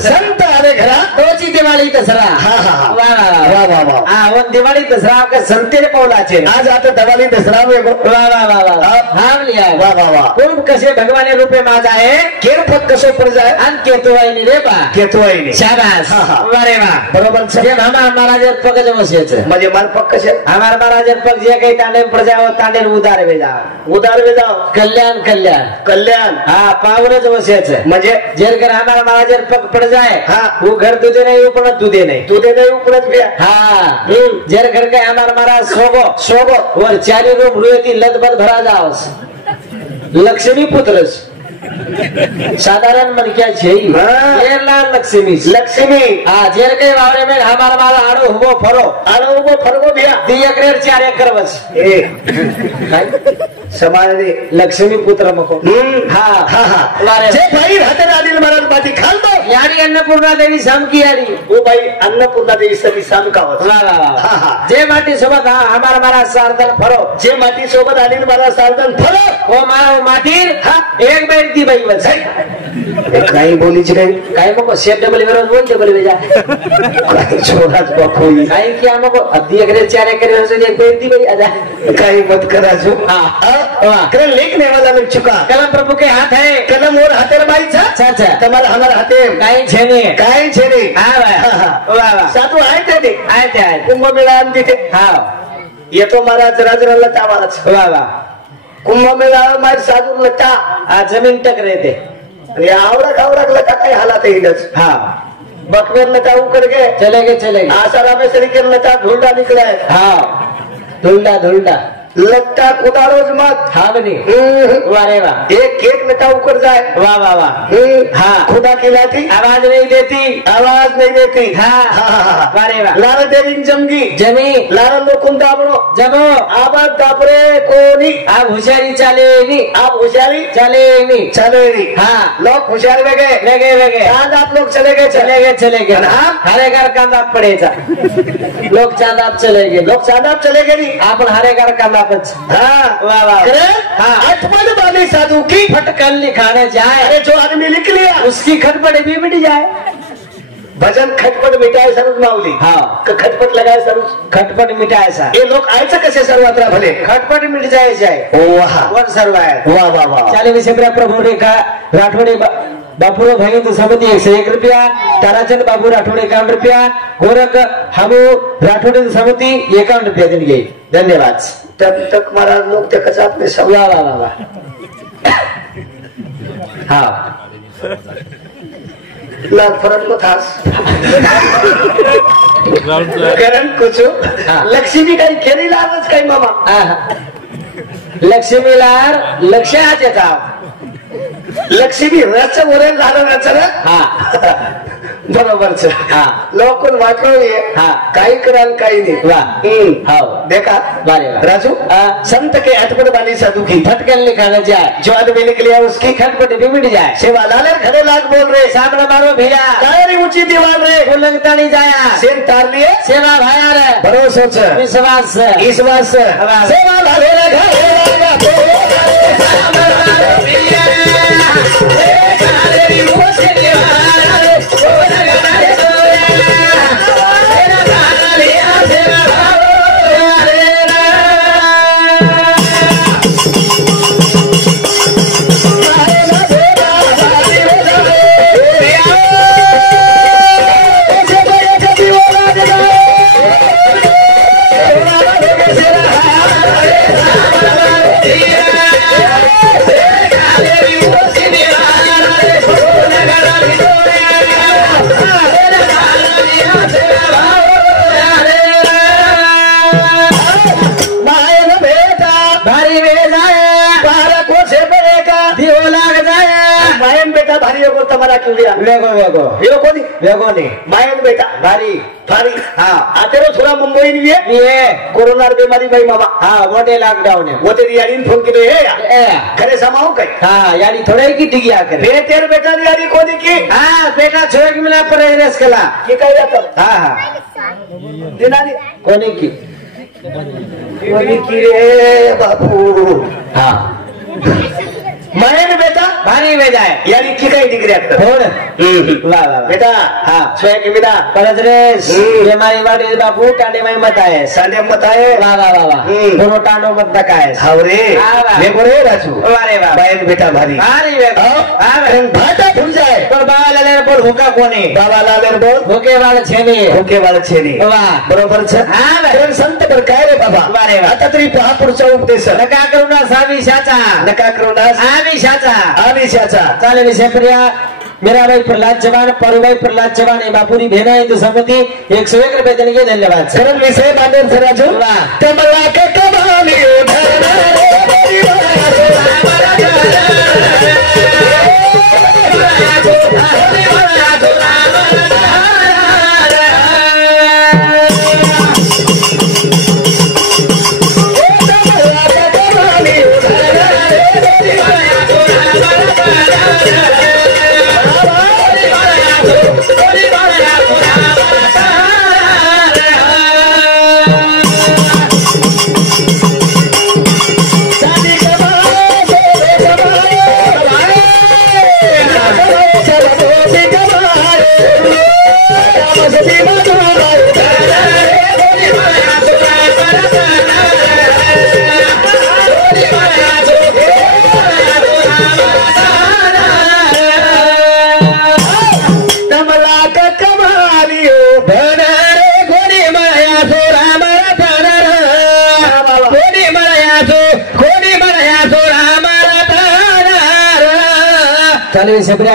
संत आले घरात तोची दिवाळी दसरा वा वा वा वा हा वन दिवाळी दसरा आपका संतेरे पौलाचे आज आता दिवाळी दसरा में वा वा वा वा हाम लिया वा वा वा कोण कसे भगवाने रूपे माझा आहे केर पद कसो पड जाय आणि केतू आहे रे बा केतो आहे शाबास वारे वा बरोबर जे हमार महाराज पग जमसेच म्हणजे मार पग कसे हमार महाराज पग जे काही तांडे प्रजा तांडे उदार वेजा कल्याण कल्याण कल्याण हा पावरच वसेच म्हणजे जेर घर हमार महाराज पग पड़ जाए हाँ वो घर तुझे नहीं ऊपर तुझे नहीं नाही उपलत भी हाँ जेर घर के हमार महाराज सोगो और चारी रूम रुएती लदबद भरा जाओस लक्ष्मी पुत्रस साधारण मन क्या चाहिए लक्ष्मी लक्ष्मी हाँ जेर के वावरे में हमारा माला आड़ो हुबो फरो भैया 2 एकड़ 4 एकड़ बस समाज लक्ष्मी पुत्र मको हाँ हाँ हाँ जे भाई हाते आदिल महाराज बाती खाल दो यारी अन्नपूर्णा देवी साम की यारी वो भाई अन्नपूर्णा देवी सभी साम का होता जे माटी सोबत हमारा महाराज सारदन फरो जे माटी सोबत आदिल महाराज सारदन फरो वो माटी एक बैठ दी भाई बस काही बोलीची काही मग शेप डबल वेरोज बोल डबल वेजा छोराच बखोई काही की मग 2 एकड़ 4 एकड़ एक बैठ दी भाई आजा काही मत करा जो हाँ कर लेखने वाला में चुका कलम प्रभु के हाथ है कलम और हाथेर बाई छा अच्छा તમારા हमारा हाथे काही छेने काही छेने हाँ वाह वाह वाह सातू आए थे आए कुंभ मेळा आमती थे हाँ ये तो महाराज राजरा लता वाच वाह वाह कुंभ मेळा मार साधू लता आज जमीन टकरे थे अरे आवड़ा लता काय हालात है इधर हाँ बकवेर लता उकर के चले गए आसारा में सरीके लता ढूंढा निकला है हाँ ढूंढा लगता खुदा रोज मत हाँ बनी वारे वाह एक लता ऊपर जाए वाह वाह वाह हाँ खुदा खिलाती आवाज नहीं देती हाँ वारे वाह लारा देवी जमी लारा लोकुन दाबड़ो जमो आबाद दाबरे कोनी आप होशियारी चले नहीं हाँ लोग होशियार लगे चांद आप लोग चले गए हाँ हरे घर कांदा पड़ेगा लोग चांद आप चले गए नहीं आप हरे घर कांदा हाँ वाह वाह हाँ अठपट वाली साधु की फटकल लिखाने जाए अरे जो आदमी लिख लिया उसकी खटपट भी मिट जाए भजन खटपट मिटाए सरुज माऊली हाँ खटपट लगाए सरुज खटपट मिटाए सा ये लोग आयचं कसे सर्वात्रा भले खटपट मिट जाए वन सर्वाय वाह वाह वाह चाले विषय प्रभु रेखा राठोडे बापूरो भाई तो समिति 101 रुपया ताराचंद बाबू राठोडे 51 रुपया गोरख हमू राठोडे समिति 51 रुपया दिन गई धन्यवाद तब तक महाराज लोग तक अपने सब वाह हाँ लाख फरक को था करण कुछ लक्ष्मी काही खेरी लालच काही मामा लक्ष्मी लाल लक्ष्य आज येतात लक्ष्मी रच वरेल झालं रचना हाँ बरोबर हाँ लोग वाटलं हाँ काही कराल काही नाही वाह हाँ देखा राजू संत के अटपट वाली साधु की फटकल लिखाना जाए जो आदमी निकल लिया उसकी खटपट भी मिट जाए सेवा लाले खड़े लाग बोल रहे सामने मारो भैया तारी ऊंची दीवार रे वो लगता नहीं जाया सेन तार लिए सेवा भाया रे भरोसा विश्वास सेवा लाले वेगो मायन बेटा भारी हाँ आतेरो थोड़ा मुंबई नहीं है कोरोना बीमारी भाई मामा हाँ मोटे लॉकडाउन है वो तेरी यारी फोन के खरे समाओ कहीं हाँ यारी थोड़ा ही की गया करे तेरे बेटा यारी कोनी की हाँ बेटा छोड़ के मिला पर रेस कला की कह जाता हाँ दिनानी कोनी की रे बापू हाँ मायन बेटा भारी वेद आहे यार इतकी काही डिग्री आहेत हो ना वा वा वा. बेटा हा. सोया की बेटा परत रे माई वाडी बापू टांडे माई मत आहे सांड्या मत आहे वा वा वा वा बोलो टांडो मत काय हावरे हा वा. हे बरे राजू वारे वा बायन बेटा भारी भारी वेद भाटा फुल जाय पण बाबाला बोल हुका कोणी बाबाला आल्यावर बोल हुके वाला छेनी ओके वाला छेनी वा बरोबर छ हा वा. कारण संत बर काय रे बाबा वारे वा. आता तरी पहा पुढचा उपदेश नका करू ना साविशाचा नका करू ना आविशाचा आदेशाचा चालेल विषय प्रिया मीराबाई प्रहलाद चव्हाण पारुबाई प्रहलाद चव्हाण बापुरी भेना हिंदू संमती 101 रुपये देणगी धन्यवाद सरळ विषय बांधून सर राजू वा. ते मला कमाली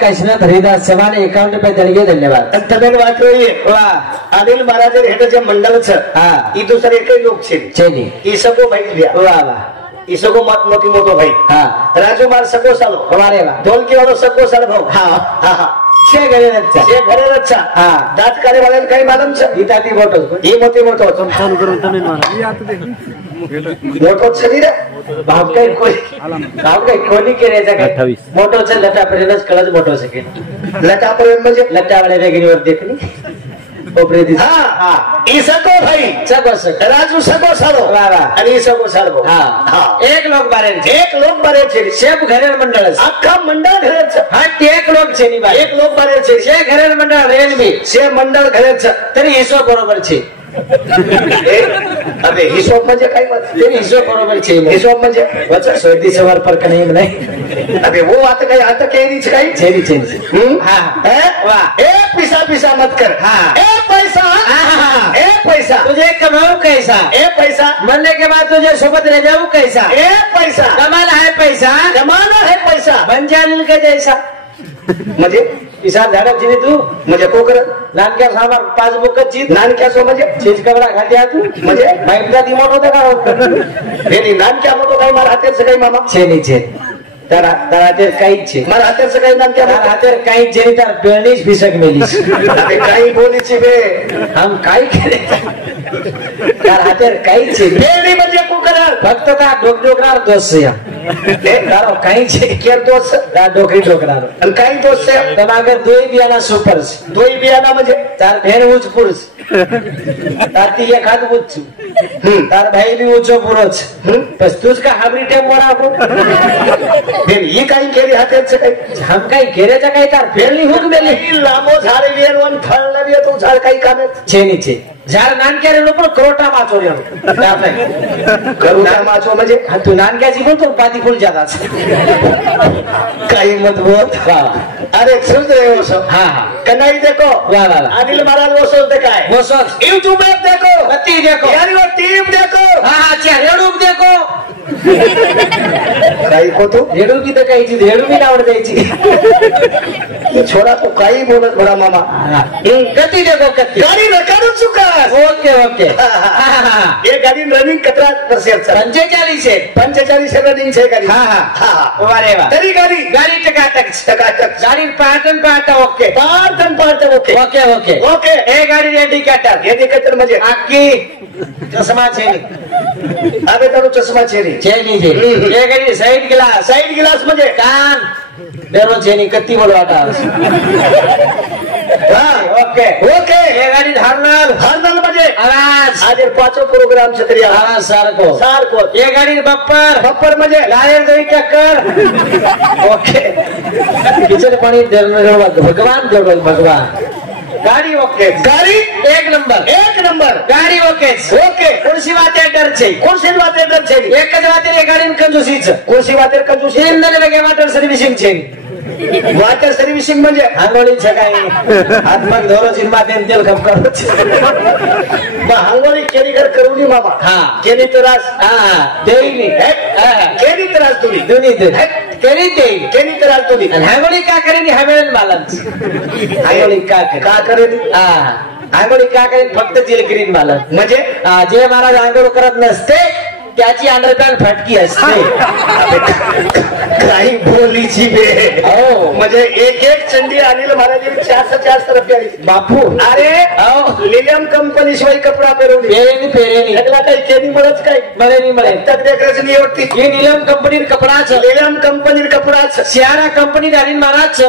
काशीनाथ हरिदास चव्हाण 51 रुपये देणगी धन्यवाद तबेल वाटोई वा अनिल महाराज हेठे मंडल छ हा ई दुसरे काही लोक छे चेनी ई सगो भाई लिया वा वा ई सगो मत मोती मोटो भाई हा राजू मार सगो सालो हमारे वा ढोलकी वालो सगो साल भाऊ हा हा हा छे गरे रच्चा ये घरे रच्चा हा दात करे वाले काही मालूम छ ही ताती बोटो ई मोती मोटो चालू करून तमिळ मला मोटो छली रे भाव काही कोणी केल्याचा काय 28. मोठोच लटापर्यंतच कळच मोठो सगळे लटापर्यंत म्हणजे लट्टावाल्या रेगिनीवर देखणी ओपरे दिस हा हा ई सगो भाई सगो सगो राजू सगो सालो वा वा आणि ई सगो साल भाऊ हा हा एक लोक बारे एक लोक बरे छे शेप घरेल मंडळ अख्खा मंडळ घरे छ हा एक लोक छे नी बारे एक लोक बरे छे शे घरेल मंडळ रेल बी से मंडळ घरे छ तरी हिशो बरोबर छे अबे हिशोब म्हणजे काय तरी हिशो बरोबर छे हिशोब म्हणजे वच सोयदी सवार पर कने नाही अबे वो आता काय आता केरीच काय छेनी छेनी हा वाह ए पिसा पिसा मत कर हा ए पैसा ए पैसा तुझे कमाऊ कैसा ए पैसा मरने के बाद तुझे सोबत रह जाऊ कैसा ए पैसा कमाल है पैसा जमाना है पैसा बन जा अनिल के जैसा म्हणजे पिसा झाडा चिनी तू म्हणजे कोकर नानक्या सामार पासबुक चीज नानक्या सो म्हणजे चीज कबडा खाते तू म्हणजे माहितीला ती मोठं होतं का हे नानक्या मोठो काही मला हातेच काही मामा छेनी छेन तारा हातेर काहीच छे मला हातेच काही नानक्या तारा हातेर काहीच छे तार पेरणीच भिसक मेलीस अबे काही बोलीची बे हम काय केले तार हातेर काहीच छे बेडी म्हणजे कोकर फक्त ता डोकरार दोस्त या तारो काहीच छे केर दोस्त ता डोकरी डोकरार आणि काही दोस्त तमागर दोई बियाना सुपर्स दोई बियाना म्हणजे तार भेन उच पुरुष तार ती एखाद उच्च तार भाई बी उचो पुरोच बस तूच का हाबरी टेम मोरा को बेन ही काही केली हातेच काही हम काही घेरेचा काही तार फेरली हुक मेली लांबो झाड लिहिण फळ नव्हे तो झाड काही काम छेनी छे झाड नानक्या रे पण करोटा माचो रे करुणा माचो म्हणजे तू नानक्याची बोलतो पाती फुल जातात काही मत बोल अरे सुन रे ओसो हा हा कन्हई देखो वाह वाह वाह अनिल महाराज ओसो देखा है वो सोच यूट्यूब पे देखो बत्ती देखो यार वो टीम देखो हाँ हाँ अच्छा रेडूब देखो काही को तू रेडू की तर काही रेडू बी आवड द्यायची छोरा तू काही बोलत बडा मामा कती देखो कती गाडी नकाडून चुका ओके ओके ये गाडी रनिंग कतरा परसेंट 45 है 45 रनिंग छे गाडी हाँ हाँ अरे वाह तरी गाडी गाडी टकाटक टकाटक गाडी पाटन पाट okay part okay okay okay okay ए गाडी इंडिकेटर इंडिकेटर म्हणजे आखी चष्मा छे अबे तारो चष्मा छे रे छेनी छे ए गाडी साइड गिलास म्हणजे कान बेरो छेनी कत्ती बोलवाटा हाँ ओके ओके ए गाडी हरनल हरनल म्हणजे आवाज आज पाचो प्रोग्राम छत्री हा सारखो सारखो ये गाडी बप्पर बप्पर म्हणजे लायर दही चक्कर ओके किचन पाणी भगवान जोडल भगवान गाडी ओके गाड़ी एक नंबर गाडी ओके ओके कोणशी वाते डर છે कोणसी वाते डर છે એક જ વાતે એ ગાડી કંજૂસી છે कोणसी वाते कंजूसी इंधन वेगे वाटर सर्व्हिसिंग છે वाटर सर्व्हिसिंग म्हणजे आंघोळी છે કાઈ હાથમાં ધોરો જીનમાં તેલ ખપકારો છે हांगोळी केली कर करूनी मामा हा केली त्रास हा देईनी केली त्रास तुम्ही दुनी दे केली देई केली त्रास तुम्ही आणि आंघोळी का करेनी हवेल मालक आंघोळी का करे का करेल हा आंघोळी का करेन फक्त जेलगिरीन मालक म्हणजे जे महाराज आंघोळ करत नसते त्याची अंडरपॅन्ट फटकी असते काही बोलीची बे हो म्हणजे एक चंडी अनिल महाराज 400 रुपया बापू अरे लिलियम कंपनी शिवाय कपडा पेरवली पेरेनी यातला काही केली म्हणत काय मळे तक देखरेच नाही होती हे निलम कंपनीर कपडाच लिलियम कंपनीर कपडाच सियारा कंपनी डालीन महाराज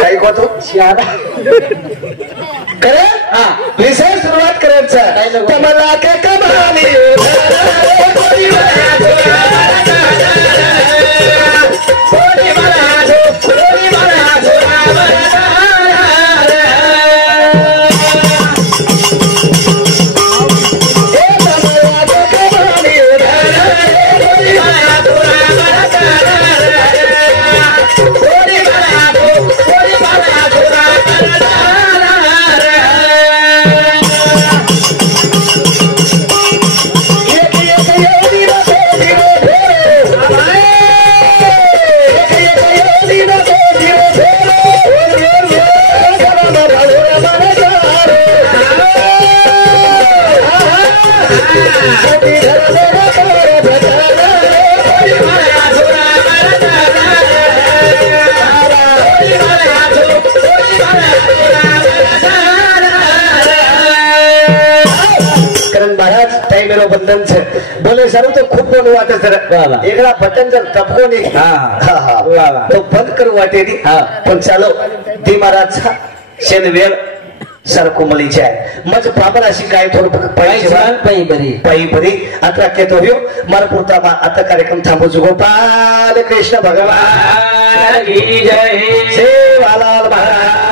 काही होतो सियारा करे हा विषय सुरुवात करायचं तर मला काय कमाली बंधन છે બોલે સારું તો ખૂબ બોલવું વાતે સર એકડા બટન જર ટપકો નહીં તો બંધ કરવું વાટે નહીં પણ ચાલો ધી महाराज શેનવેલ सरको मली जाय मज ब्राह्मण अशी काय थोडं पायी बरी आता केतो हो मारा पुरता आता कार्यक्रम थांबू गोपाल कृष्ण भगवान की जय सेवालाल महाराज